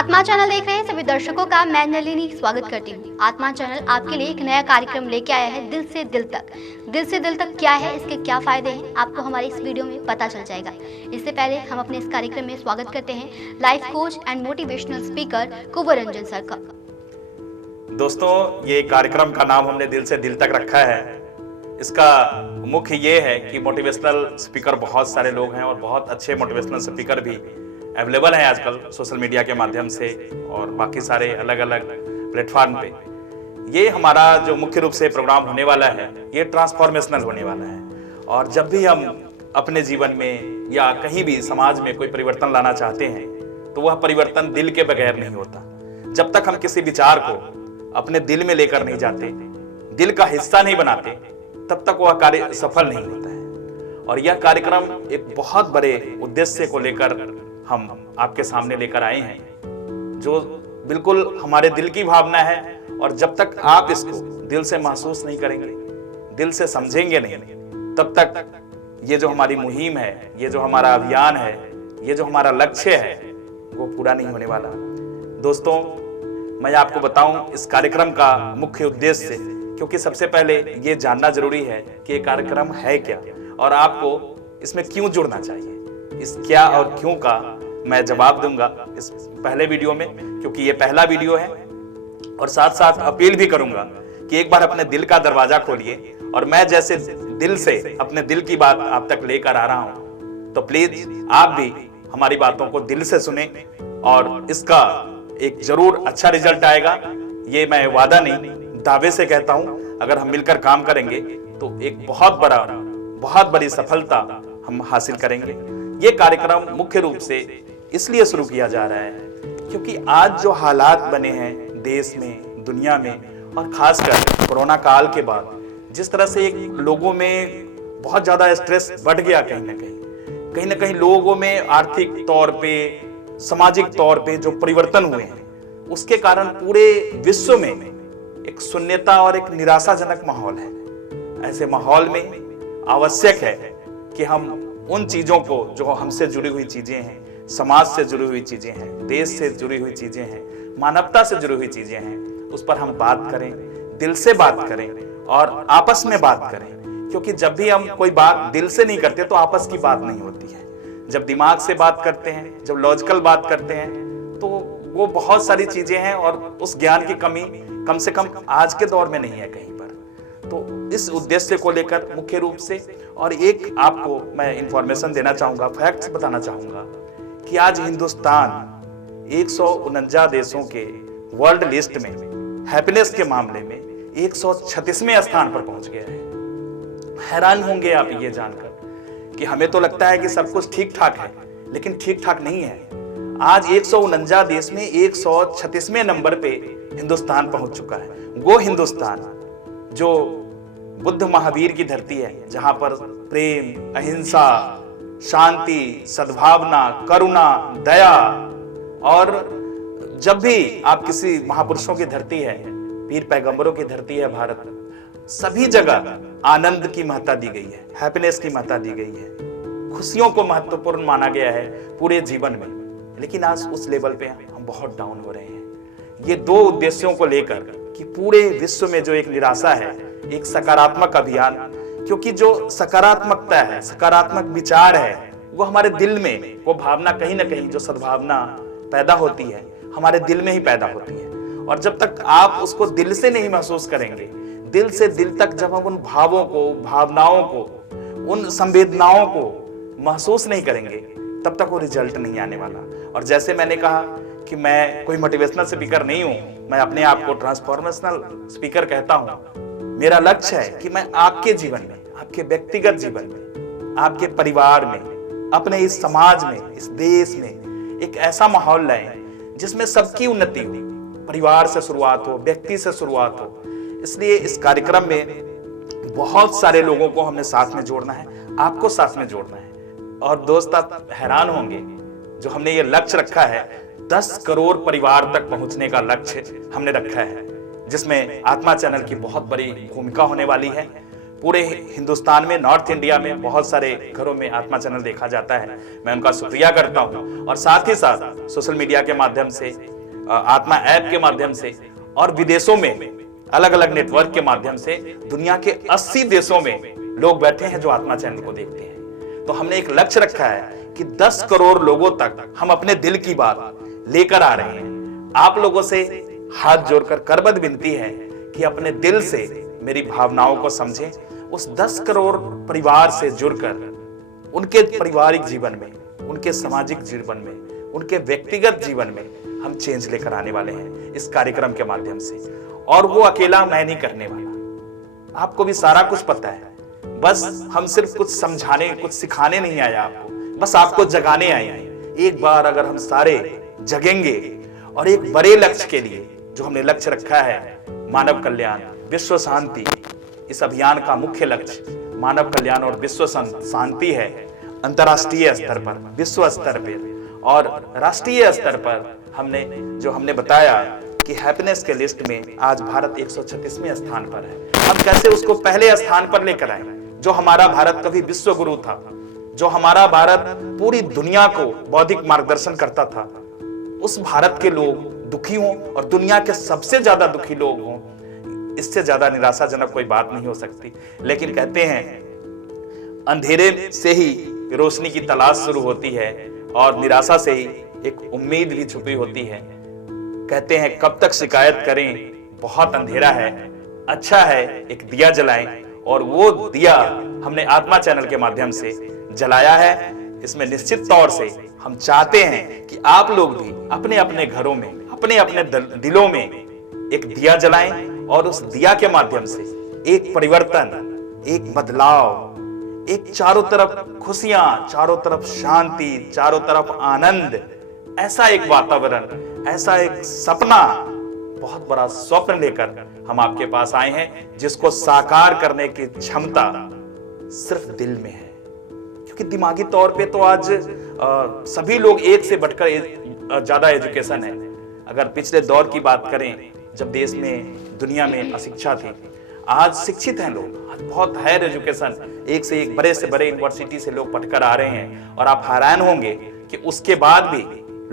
आत्मा चैनल देख रहे हैं सभी दर्शकों का मैं नलिनी स्वागत करती हूँ। आत्मा चैनल आपके लिए एक नया कार्यक्रम लेके आया है, दिल से दिल तक। दिल से दिल तक क्या है, इसके क्या फायदे हैं, आपको हमारे इस वीडियो में पता चल जाएगा। इससे पहले हम अपने इस कार्यक्रम में स्वागत करते हैं life coach and motivational speaker Kunwar Ranjan sir का। दोस्तों, ये कार्यक्रम का नाम हमने दिल से दिल तक रखा है। इसका मुख्य ये है कि मोटिवेशनल स्पीकर बहुत सारे लोग हैं और बहुत अच्छे मोटिवेशनल स्पीकर भी अवेलेबल हैं आजकल सोशल मीडिया के माध्यम से और बाकी सारे अलग अलग प्लेटफॉर्म पे। ये हमारा जो मुख्य रूप से प्रोग्राम होने वाला है, ये ट्रांसफॉर्मेशनल होने वाला है। और जब भी हम अपने जीवन में या कहीं भी समाज में कोई परिवर्तन लाना चाहते हैं तो वह परिवर्तन दिल के बगैर नहीं होता। जब तक हम किसी विचार को अपने दिल में लेकर नहीं जाते, दिल का हिस्सा नहीं बनाते, तब तक वह कार्य सफल नहीं होता है। और यह कार्यक्रम एक बहुत बड़े उद्देश्य को लेकर हम आपके सामने लेकर आए हैं, जो बिल्कुल हमारे दिल की भावना है। और जब तक आप इसको दिल से महसूस नहीं करेंगे, दिल से समझेंगे नहीं, तब तक ये जो हमारी मुहिम है, ये जो हमारा अभियान है, ये जो हमारा लक्ष्य है, वो पूरा नहीं होने वाला। दोस्तों, मैं आपको बताऊं इस कार्यक्रम का मुख्य उद्देश्य, क्योंकि सबसे पहले ये जानना जरूरी है कि ये कार्यक्रम है क्या और आपको इसमें क्यों जुड़ना चाहिए। इस क्या और क्यों का मैं जवाब दूंगा इस पहले वीडियो में, क्योंकि ये पहला वीडियो है। और साथ साथ अपील भी करूंगा कि एक बार अपने दिल का दरवाजा खोलिए और मैं जैसे दिल से अपने दिल की बात आप तक लेकर आ रहा हूं, तो प्लीज आप भी हमारी बातों को दिल से सुने और इसका एक जरूर अच्छा रिजल्ट आएगा। ये मैं वादा नहीं, दावे से कहता हूं। अगर हम मिलकर काम करेंगे तो एक बहुत बड़ी सफलता हम हासिल करेंगे। ये कार्यक्रम मुख्य रूप से इसलिए शुरू किया जा रहा है क्योंकि आज जो हालात बने हैं देश में, दुनिया में, और खासकर कोरोना काल के बाद जिस तरह से लोगों में बहुत ज्यादा स्ट्रेस बढ़ गया, कहीं ना कहीं लोगों में आर्थिक तौर पे, सामाजिक तौर पे जो परिवर्तन हुए हैं, उसके कारण पूरे विश्व में एक शून्यता और एक निराशाजनक माहौल है। ऐसे माहौल में आवश्यक है कि हम उन चीजों को जो हमसे जुड़ी हुई चीजें हैं, समाज से जुड़ी हुई चीजें हैं, देश से जुड़ी हुई चीजें हैं, मानवता से जुड़ी हुई चीजें हैं, उस पर हम बात करें, दिल से बात करें और आपस में बात करें। क्योंकि जब भी हम कोई बात दिल से नहीं करते तो आपस की बात नहीं होती है। जब दिमाग से बात करते हैं, जब लॉजिकल बात करते हैं, तो वो बहुत सारी चीजें हैं और उस ज्ञान की कमी कम से कम आज के दौर में नहीं है कहीं पर। तो इस उद्देश्य को लेकर मुख्य रूप से, और एक आपको मैं इंफॉर्मेशन देना चाहूंगा, फैक्ट्स बताना चाहूंगा कि आज हिंदुस्तान 149 देशों के वर्ल्ड लिस्ट में हैप्पीनेस के मामले में 136वें स्थान पर पहुंच गया है। हैरान होंगे आप ये जानकर कि हमें तो लगता है कि सब कुछ ठीक ठाक है, लेकिन ठीक ठाक नहीं है। आज 149 देश में 136वें नंबर पे हिंदुस्तान पहुंच चुका है। वो हिंदुस्तान जो बुद्ध महावीर की धरती है, जहां पर प्रेम, अहिंसा, शांति, सद्भावना, करुणा, दया, और जब भी आप किसी महापुरुषों की धरती है, पीर पैगंबरों की धरती है भारत, सभी जगह आनंद की महत्ता दी गई है, हैप्पीनेस की महत्ता दी गई है, खुशियों को महत्वपूर्ण माना गया है पूरे जीवन में। लेकिन आज उस लेवल पे हम बहुत डाउन हो रहे हैं। ये दो उद्देश्यों को लेकर कि पूरे विश्व में जो एक निराशा है, एक सकारात्मक अभियान, क्योंकि जो सकारात्मकता है, सकारात्मक विचार है, वो हमारे दिल में, वो भावना कहीं ना कहीं जो सद्भावना पैदा होती है, हमारे दिल में ही पैदा होती है। और जब तक आप उसको दिल से नहीं महसूस करेंगे, दिल से दिल तक जब हम उन भावों को, भावनाओं को, उन संवेदनाओं को महसूस नहीं करेंगे, तब तक वो रिजल्ट नहीं आने वाला। और जैसे मैंने कहा कि मैं कोई मोटिवेशनल स्पीकर नहीं हूं, मैं अपने आप को ट्रांसफॉर्मेशनल स्पीकर कहता हूं। मेरा लक्ष्य है कि मैं आपके जीवन में, आपके व्यक्तिगत जीवन में, आपके परिवार में, अपने इस समाज में, इस देश में एक ऐसा माहौल लाएं जिसमें सबकी उन्नति हो, परिवार से शुरुआत हो, व्यक्ति से शुरुआत हो। इसलिए इस कार्यक्रम में बहुत सारे लोगों को हमने साथ में जोड़ना है, आपको साथ में जोड़ना है। और दोस्त, आप हैरान होंगे, जो हमने ये लक्ष्य रखा है, 10 करोड़ परिवार तक पहुंचने का लक्ष्य हमने रखा है, जिसमें आत्मा चैनल की बहुत बड़ी भूमिका होने वाली है। पूरे हिंदुस्तान में, नॉर्थ इंडिया में बहुत सारे घरों में आत्मा चैनल देखा जाता है। मैं उनका शुक्रिया करता हूं। और साथ ही साथ सोशल मीडिया के माध्यम से, आत्मा ऐप के माध्यम से और विदेशों में अलग अलग नेटवर्क के माध्यम से दुनिया के 80 देशों में लोग बैठे हैं जो आत्मा चैनल को देखते हैं। तो हमने एक लक्ष्य रखा है कि 10 करोड़ लोगों तक हम अपने दिल की बात लेकर आ रहे हैं। आप लोगों से हाथ जोड़कर करबद्ध विनती है कि अपने दिल से मेरी भावनाओं को समझें। उस 10 करोड़ परिवार से जुड़कर उनके पारिवारिक जीवन में, उनके सामाजिक जीवन में, उनके व्यक्तिगत जीवन में हम चेंज लेकर आने वाले हैं इस कार्यक्रम के माध्यम से। और वो अकेला मैं नहीं करने वाला, आपको भी सारा कुछ पता है। बस हम सिर्फ कुछ समझाने, कुछ सिखाने नहीं आया आपको, बस आपको जगाने आए हैं। एक बार अगर हम सारे जगेंगे और एक बड़े लक्ष्य के लिए, जो हमने लक्ष्य रखा है मानव कल्याण, विश्व शांति, इस अभियान का मुख्य लक्ष्य मानव कल्याण और विश्व शांति है। अंतर्राष्ट्रीय स्तर पर, विश्व स्तर पर और राष्ट्रीय स्तर पर हमने बताया कि हैप्पीनेस के लिस्ट में आज भारत 136वें स्थान पर है। हम कैसे उसको पहले स्थान पर लेकर आए। जो हमारा भारत कभी विश्व गुरु था, जो हमारा भारत पूरी दुनिया को बौद्धिक मार्गदर्शन करता था, उस भारत के लोग दुखी हों और दुनिया के सबसे ज्यादा दुखी लोग हों, इससे ज्यादा निराशाजनक कोई बात नहीं हो सकती। लेकिन कहते हैं अंधेरे से ही रोशनी की तलाश शुरू होती है और निराशा से ही एक उम्मीद भी छुपी होती है। कहते हैं कब तक शिकायत करें, बहुत अंधेरा है, अच्छा है एक दिया जलाएं। और वो दिया हमने आत्मा चैनल के माध्यम से जलाया है। इसमें निश्चित तौर से हम चाहते हैं कि आप लोग भी अपने अपने घरों में, अपने अपने दिलों में एक दिया जलाएं और उस दिया के माध्यम से एक परिवर्तन, एक बदलाव, एक चारों तरफ खुशियां, चारों तरफ शांति, चारों तरफ आनंद, ऐसा एक वातावरण, ऐसा एक सपना, बहुत बड़ा स्वप्न लेकर हम आपके पास आए हैं, जिसको साकार करने की क्षमता सिर्फ दिल में है। क्योंकि दिमागी तौर पे तो आज सभी लोग एक से बढ़कर ज्यादा एजुकेशन है। अगर पिछले दौर की बात करें, जब देश में, दुनिया में अशिक्षा थी, आज शिक्षित हैं लोग, आज बहुत हायर एजुकेशन, एक से एक बड़े से बड़े यूनिवर्सिटी से लोग पढ़कर आ रहे हैं। और आप हैरान होंगे कि उसके बाद भी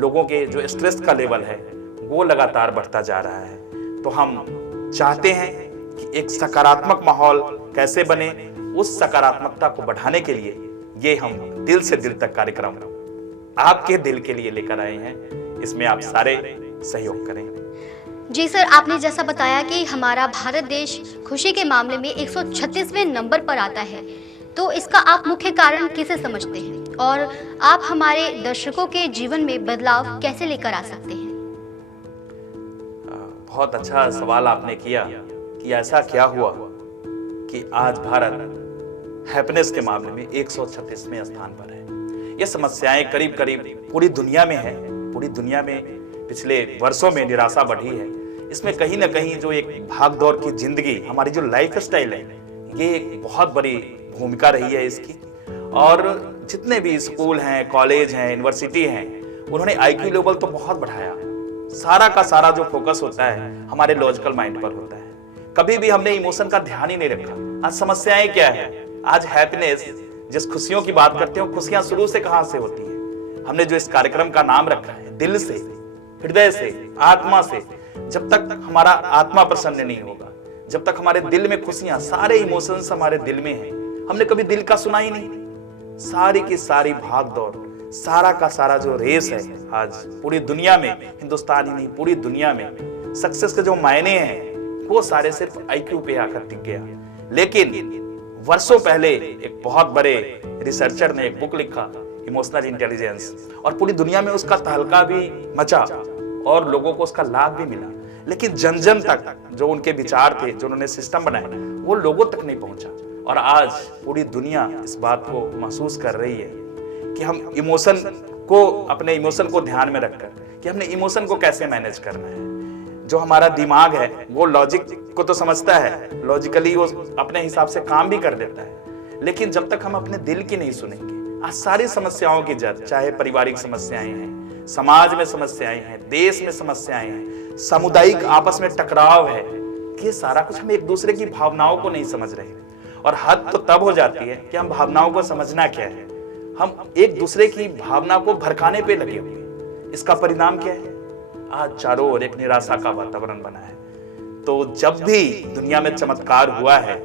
लोगों के जो स्ट्रेस का लेवल है वो लगातार बढ़ता जा रहा है। तो हम चाहते हैं कि एक सकारात्मक माहौल कैसे बने, उस सकारात्मकता को बढ़ाने के लिए ये हम दिल से दिल तक कार्यक्रम आपके दिल के लिए लेकर आए हैं। इसमें आप सारे सहयोग करें। जी सर, आपने जैसा बताया कि हमारा भारत देश खुशी के मामले में 136वें नंबर पर आता है, तो इसका आप मुख्य कारण किसे समझते हैं और आप हमारे दर्शकों के जीवन में बदलाव कैसे लेकर आ सकते हैं? बहुत अच्छा सवाल आपने किया कि ऐसा क्या हुआ कि आज भारत हैप्पीनेस के मामले में 136वें स्थान पर है। ये समस्याएं करीब करीब पूरी दुनिया में है। पूरी दुनिया में पिछले वर्षों में निराशा बढ़ी है। इसमें कहीं ना कहीं जो एक भागदौड़ की जिंदगी, हमारी जो लाइफ स्टाइल है, ये एक बहुत बड़ी भूमिका रही है इसकी। और जितने भी स्कूल हैं, कॉलेज हैं, यूनिवर्सिटी हैं, उन्होंने IQ लेवल तो बहुत बढ़ाया। सारा का सारा जो फोकस होता है हमारे लॉजिकल माइंड पर होता है। कभी भी हमने इमोशन का ध्यान ही नहीं रखा। आज समस्याएं क्या है? आज हैप्पीनेस, जिस खुशियों की बात करते हैं, खुशियां शुरू से कहां से होती है? हमने जो इस कार्यक्रम का नाम रखा है, दिल से, हृदय से, आत्मा से। जब तक हमारा आत्मा प्रसन्न नहीं होगा, जब तक हमारे दिल में खुशियां, सारे इमोशंस हमारे दिल में हैं, हमने कभी दिल का सुना ही नहीं। सारी की सारी भागदौड़, सारा का सारा जो रेस है आज पूरी दुनिया में, हिंदुस्तान ही नहीं पूरी दुनिया में सक्सेस के जो मायने हैं वो सारे सिर्फ IQ पे आकर टिक गया। लेकिन वर्षों पहले एक बहुत बड़े रिसर्चर ने एक बुक लिखा, इमोशनल इंटेलिजेंस, और पूरी दुनिया में उसका तहलका भी मचा और लोगों को उसका लाभ भी मिला। लेकिन जन जन तक जो उनके विचार थे, जो उन्होंने सिस्टम बनाए, वो लोगों तक नहीं पहुंचा। और आज पूरी दुनिया इस बात को महसूस कर रही है कि हम इमोशन को, अपने इमोशन को ध्यान में रखकर कि हमने इमोशन को कैसे मैनेज करना है। जो हमारा दिमाग है वो लॉजिक को तो समझता है, लॉजिकली वो अपने हिसाब से काम भी कर देता है। लेकिन जब तक हम अपने दिल की नहीं सुनेंगे, आज सारी समस्याओं की जड़, चाहे पारिवारिक समस्याएं हैं, समाज में समस्याएं हैं, देश में समस्याएं हैं, सामुदायिक आपस में टकराव है, ये सारा कुछ हम एक दूसरे की भावनाओं को नहीं समझ रहे। और हद तो तब हो जाती है कि हम भावनाओं को समझना क्या है, हम एक दूसरे की भावना को भड़काने पे लगे हुए। इसका परिणाम क्या है? आज चारों ओर एक निराशा का वातावरण बना है। तो जब भी दुनिया में चमत्कार हुआ है,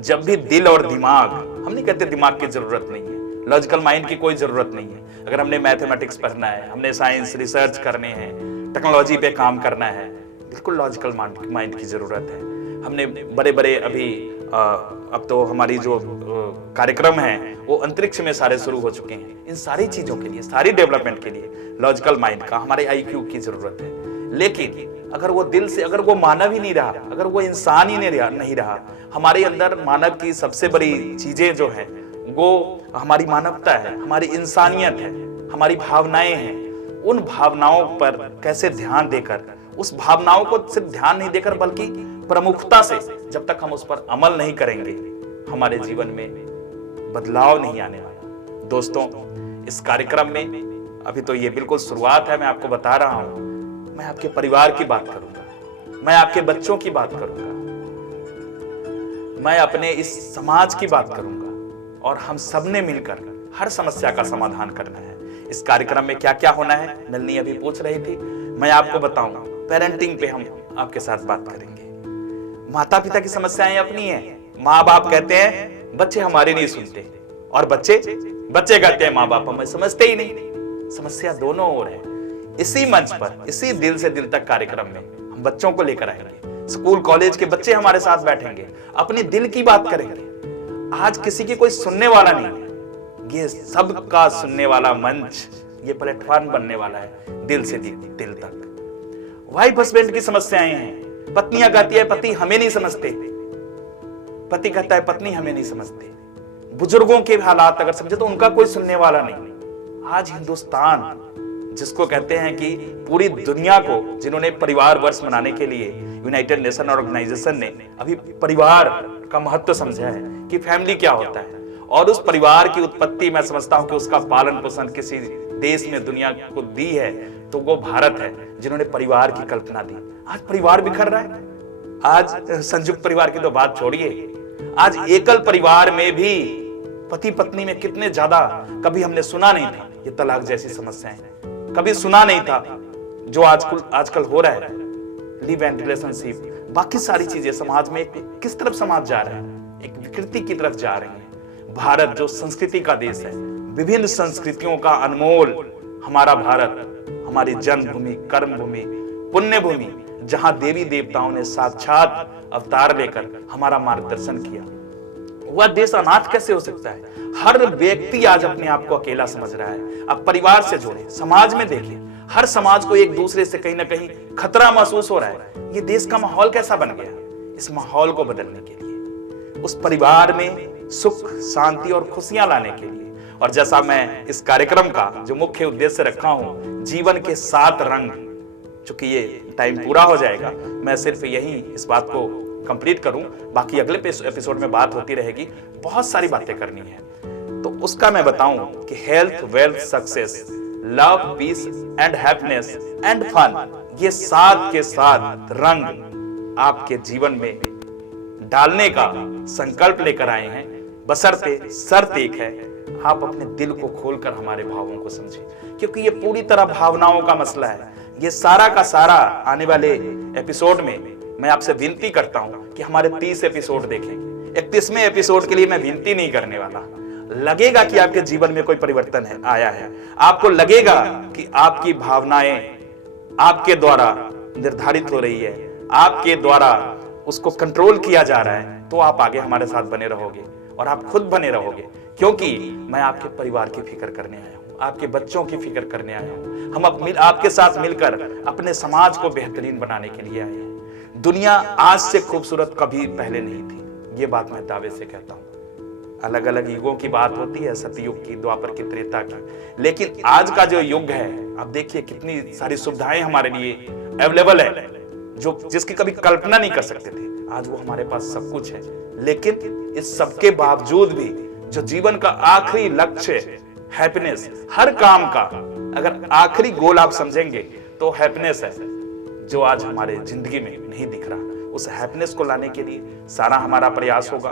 जब भी दिल और दिमाग, हम नहीं कहते दिमाग की जरूरत नहीं है, लॉजिकल माइंड की कोई जरूरत नहीं है। अगर हमने मैथमेटिक्स पढ़ना है, हमने साइंस रिसर्च करने हैं, टेक्नोलॉजी पे काम करना है, बिल्कुल लॉजिकल माइंड की जरूरत है। हमने बड़े बड़े अभी अब तो हमारी जो कार्यक्रम है वो अंतरिक्ष में सारे शुरू हो चुके हैं। इन सारी चीजों के लिए, सारी डेवलपमेंट के लिए लॉजिकल माइंड का, हमारे आईक्यू की जरूरत है। लेकिन अगर वो दिल से, अगर वो मानव ही नहीं रहा, अगर वो इंसान ही नहीं रहा, हमारे अंदर मानव की सबसे बड़ी चीजें जो है वो हमारी मानवता है, हमारी इंसानियत है, हमारी भावनाएं हैं। उन भावनाओं पर कैसे ध्यान देकर, उस भावनाओं को सिर्फ ध्यान नहीं देकर बल्कि प्रमुखता से जब तक हम उस पर अमल नहीं करेंगे, हमारे जीवन में बदलाव नहीं आने वाला। दोस्तों, इस कार्यक्रम में अभी तो ये बिल्कुल शुरुआत है, मैं आपको बता रहा हूं, मैं आपके परिवार की बात करूंगा, मैं आपके बच्चों की बात करूंगा, मैं अपने इस समाज की बात करूंगा और हम सबने मिलकर हर समस्या का समाधान करना है। इस कार्यक्रम में क्या क्या होना है, नलिनी अभी पूछ रही थी, मैं आपको बताऊंगा। पेरेंटिंग पे हम आपके साथ बात करेंगे। माता पिता की समस्याएं अपनी हैं। माँ बाप कहते हैं बच्चे हमारे नहीं सुनते, और बच्चे कहते हैं माँ बाप हमें समझते ही नहीं। समस्या दोनों ओर है। इसी मंच पर, इसी दिल से दिल तक कार्यक्रम में हम बच्चों को लेकर आएंगे। स्कूल कॉलेज के बच्चे हमारे साथ बैठेंगे, अपने दिल की बात करेंगे। आज किसी की कोई सुनने वाला नहीं है, ये सबका सुनने वाला मंच, ये प्लेटफॉर्म बनने वाला है दिल से दिल तक। वाइफ हस्बैंड की समस्याएं हैं। पत्नियां कहती है पति हमें नहीं समझते, पति कहता है पत्नी हमें नहीं समझते। बुजुर्गों के हालात अगर समझे तो उनका कोई सुनने वाला नहीं। आज हिंदुस्तान, जिसको कहते हैं कि पूरी दुनिया को, जिन्होंने परिवार वर्ष मनाने के लिए यूनाइटेड नेशन ऑर्गेनाइजेशन ने अभी परिवार का महत्व समझा है कि फैमिली क्या होता है, और उस परिवार की उत्पत्ति मैं समझता हूं कि उसका पालन पोषण किसी देश ने दुनिया को दी है तो वो भारत है, जिन्होंने परिवार की कल्पना दी। आज परिवार बिखर रहा है। आज संयुक्त परिवार की तो बात छोड़िए, आज एकल परिवार में भी पति पत्नी में कितने ज्यादा, कभी हमने सुना नहीं था ये तलाक जैसी समस्याएं, कभी सुना नहीं था जो आजकल हो रहा है, लिव एंड रिलेशनशिप, बाकी सारी चीजें समाज में किस तरफ समाज जा रहा है, एक विकृति की तरफ जा रही है। भारत जो संस्कृति का देश है, विभिन्न संस्कृतियों का अनमोल हमारा भारत, हमारी जन्मभूमि, कर्मभूमि, पुण्य भूमि, जहां देवी देवताओं ने साक्षात अवतार लेकर हमारा मार्गदर्शन किया, वह देश अनाथ कैसे हो सकता है? हर व्यक्ति आज अपने आप को अकेला समझ रहा है। अब परिवार से जोड़े, समाज में देखिए, हर समाज को एक दूसरे से कहीं ना कहीं खतरा महसूस हो रहा है। ये देश का माहौल कैसा बन गया? इस माहौल को बदलने के लिए, उस परिवार में सुख, शांति और खुशियां लाने के लिए, और जैसा मैं इस कार्यक्रम का जो मुख्य उद्देश्य रखा हूं, जीवन के 7 रंग, चूंकि ये टाइम पूरा हो जाएगा, मैं सिर्फ यही इस बात को कंप्लीट करूं, बाकी अगले एपिसोड में बात होती रहेगी। बहुत सारी बातें करनी है, तो उसका मैं बताऊं कि health, wealth, success, love, peace and happiness and fun, ये 7 के 7 रंग आपके जीवन में डालने का संकल्प लेकर आए हैं। बशर्ते शर्त एक है, आप अपने दिल को खोलकर हमारे भावों को समझें, क्योंकि ये पूरी तरह भावनाओं का मसला है। ये सारा का सारा आने वाले एपिसोड में मैं आपसे विनती करता हूं कि हमारे 30 एपिसोड देखें। 31वें एपिसोड के लिए मैं विनती नहीं करने वाला। लगेगा कि आपके जीवन में कोई परिवर्तन आया है, आपको लगेगा कि आपकी भावनाएं आपके द्वारा निर्धारित हो रही है, आपके द्वारा उसको कंट्रोल किया जा रहा है, तो आप आगे हमारे साथ बने रहोगे और आप खुद बने रहोगे, क्योंकि मैं आपके परिवार की फिक्र करने आया हूं, आपके बच्चों की फिक्र करने आया हूं। हम आपके साथ मिलकर अपने समाज को बेहतरीन बनाने के लिए आए हैं। दुनिया आज से खूबसूरत कभी पहले नहीं थी, ये बात मैं दावे से कहता हूं। अलग अलग युगों की बात होती है, सतयुग की, द्वापर की, त्रेता की, लेकिन आज का जो युग है, आप देखिए कितनी सारी सुविधाएं हमारे लिए अवेलेबल है, जो जिसकी कभी कल्पना नहीं कर सकते थे। आज वो हमारे पास सब कुछ है, लेकिन इस सबके बावजूद भी जो जीवन का आखिरी लक्ष्य है, हैप्पीनेस, हर काम का अगर आखिरी गोल आप समझेंगे तो हैप्पीनेस है, जो आज हमारे जिंदगी में नहीं दिख रहा। उस हैप्पीनेस को लाने के लिए सारा हमारा प्रयास होगा,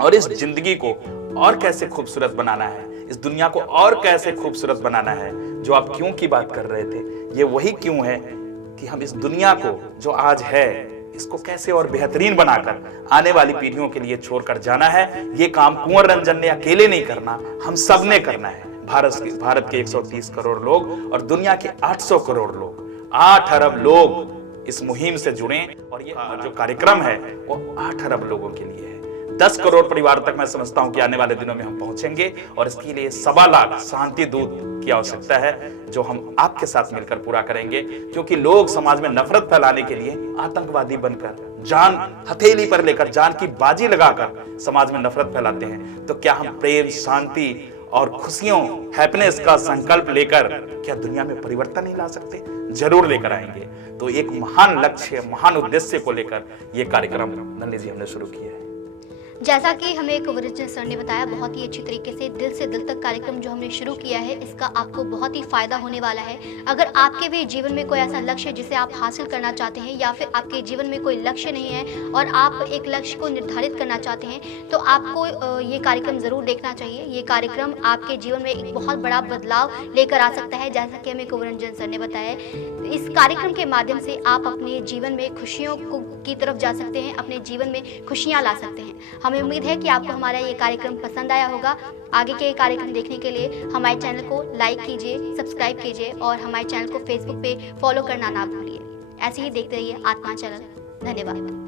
और इस जिंदगी को और कैसे खूबसूरत बनाना है, इस दुनिया को और कैसे खूबसूरत बनाना है। जो आप क्यों की बात कर रहे थे, ये वही क्यों है कि हम इस दुनिया को जो आज है इसको कैसे और बेहतरीन बनाकर आने वाली पीढ़ियों के लिए छोड़कर जाना है। ये काम कुंवर रंजन ने अकेले नहीं करना, हम सब ने करना है। भारत के 130 करोड़ लोग और दुनिया के 800 करोड़ लोग, 8 अरब लोग इस मुहिम से जुड़े और ये जो कार्यक्रम है वो 8 अरब लोगों के लिए है। 10 करोड़ परिवार तक मैं समझता हूं कि आने वाले दिनों में हम पहुंचेंगे और इसके लिए 1.25 लाख शांति दूत की आवश्यकता है, जो हम आपके साथ मिलकर पूरा करेंगे। क्योंकि लोग समाज में नफरत फैलाने के लिए आतंकवादी बनकर, जान हथेली पर लेकर, जान की बाजी लगाकर समाज में नफरत फैलाते हैं। तो क्या हम प्रेम, शांति और खुशियों, हैप्पीनेस का संकल्प लेकर क्या दुनिया में परिवर्तन नहीं ला सकते? जरूर लेकर आएंगे। तो एक महान लक्ष्य, महान उद्देश्य को लेकर यह कार्यक्रम नन्ही जी हमने शुरू किया है। जैसा कि हमें कुंवर सर ने बताया, बहुत ही अच्छी तरीके से दिल तक कार्यक्रम जो हमने शुरू किया है, इसका आपको बहुत ही फायदा होने वाला है। अगर आपके भी जीवन में कोई ऐसा लक्ष्य है जिसे आप हासिल करना चाहते हैं, या फिर आपके जीवन में कोई लक्ष्य नहीं है और आप एक लक्ष्य को निर्धारित करना चाहते हैं, तो आपको ये कार्यक्रम ज़रूर देखना चाहिए। ये कार्यक्रम आपके जीवन में एक बहुत बड़ा बदलाव लेकर आ सकता है, जैसा कि हमें कुंवर सर ने बताया। इस कार्यक्रम के माध्यम से आप अपने जीवन में खुशियों की तरफ जा सकते हैं, अपने जीवन में खुशियाँ ला सकते हैं। हमें उम्मीद है कि आपको हमारा ये कार्यक्रम पसंद आया होगा। आगे के कार्यक्रम देखने के लिए हमारे चैनल को लाइक कीजिए, सब्सक्राइब कीजिए और हमारे चैनल को फेसबुक पे फॉलो करना ना भूलिए। ऐसे ही देखते रहिए आत्मा चैनल। धन्यवाद।